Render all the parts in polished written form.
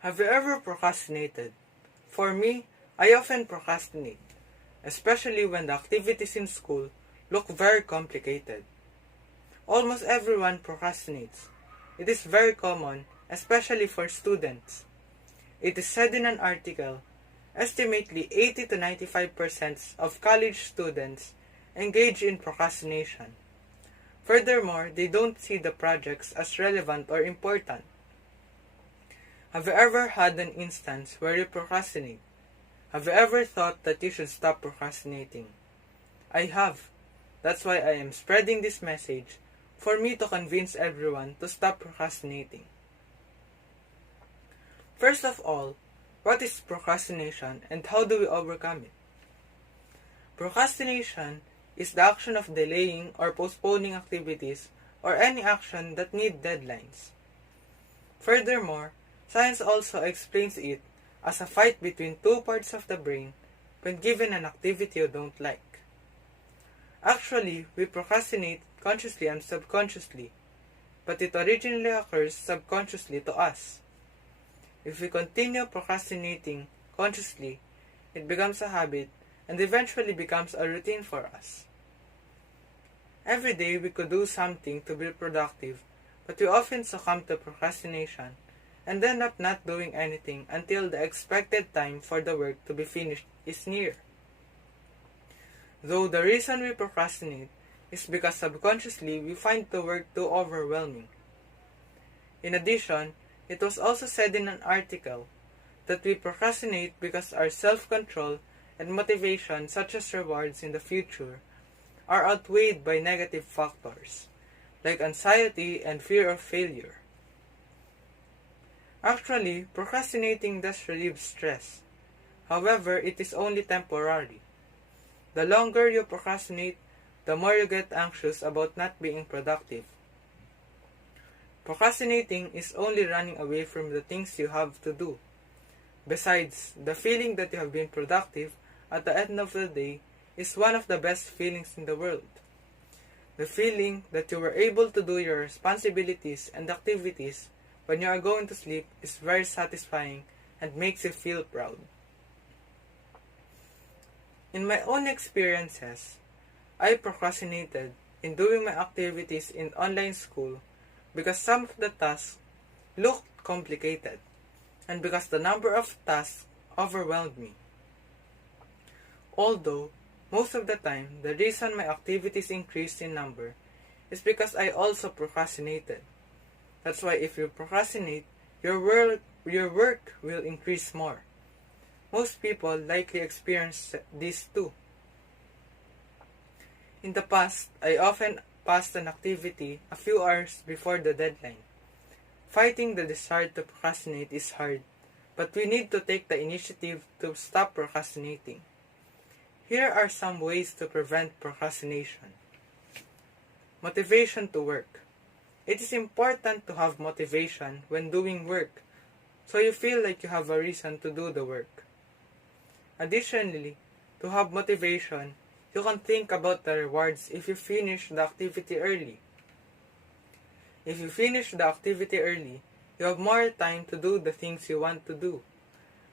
Have you ever procrastinated? For me, I often procrastinate, especially when the activities in school look very complicated. Almost everyone procrastinates. It is very common, especially for students. It is said in an article, estimately 80 to 95% of college students engage in procrastination. Furthermore, they don't see the projects as relevant or important. Have you ever had an instance where you procrastinate? Have you ever thought that you should stop procrastinating? I have. That's why I am spreading this message for me to convince everyone to stop procrastinating. First of all, what is procrastination and how do we overcome it? Procrastination is the action of delaying or postponing activities or any action that need deadlines. Furthermore, science also explains it as a fight between two parts of the brain when given an activity you don't like. Actually, we procrastinate consciously and subconsciously, but it originally occurs subconsciously to us. If we continue procrastinating consciously, it becomes a habit and eventually becomes a routine for us. Every day we could do something to be productive, but we often succumb to procrastination and end up not doing anything until the expected time for the work to be finished is near. Though the reason we procrastinate is because subconsciously we find the work too overwhelming. In addition, it was also said in an article that we procrastinate because our self-control and motivation, such as rewards in the future, are outweighed by negative factors, like anxiety and fear of failure. Actually, procrastinating does relieve stress. However, it is only temporary. The longer you procrastinate, the more you get anxious about not being productive. Procrastinating is only running away from the things you have to do. Besides, the feeling that you have been productive at the end of the day is one of the best feelings in the world. The feeling that you were able to do your responsibilities and activities when you are going to sleep is very satisfying and makes you feel proud. In my own experiences, I procrastinated in doing my activities in online school because some of the tasks looked complicated and because the number of tasks overwhelmed me. Although, most of the time, the reason my activities increased in number is because I also procrastinated. That's why if you procrastinate, your work will increase more. Most people likely experience this too. In the past, I often passed an activity a few hours before the deadline. Fighting the desire to procrastinate is hard, but we need to take the initiative to stop procrastinating. Here are some ways to prevent procrastination. Motivation to work. It is important to have motivation when doing work, so you feel like you have a reason to do the work. Additionally, to have motivation, you can think about the rewards if you finish the activity early. If you finish the activity early, you have more time to do the things you want to do.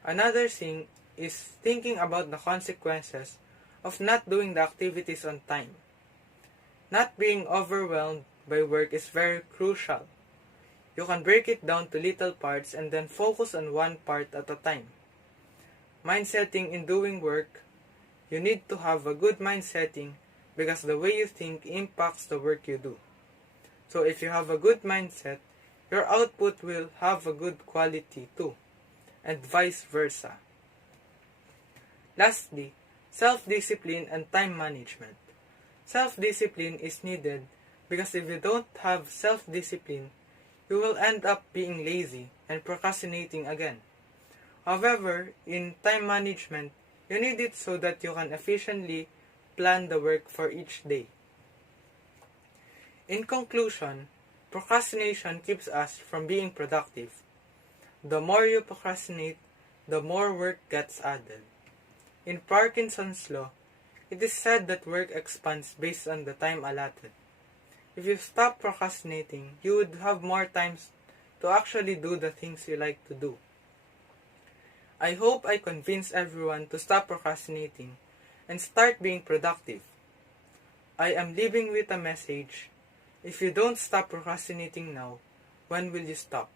Another thing is thinking about the consequences of not doing the activities on time. Not being overwhelmed by work is very crucial. You can break it down to little parts and then focus on one part at a time. Mindsetting in doing work. You need to have a good mindsetting because the way you think impacts the work you do. So if you have a good mindset, your output will have a good quality too, and vice versa. Lastly, self-discipline and time management. Self-discipline is needed because if you don't have self-discipline, you will end up being lazy and procrastinating again. However, in time management, you need it so that you can efficiently plan the work for each day. In conclusion, procrastination keeps us from being productive. The more you procrastinate, the more work gets added. In Parkinson's law, it is said that work expands based on the time allotted. If you stop procrastinating, you would have more time to actually do the things you like to do. I hope I convince everyone to stop procrastinating and start being productive. I am leaving with a message. If you don't stop procrastinating now, when will you stop?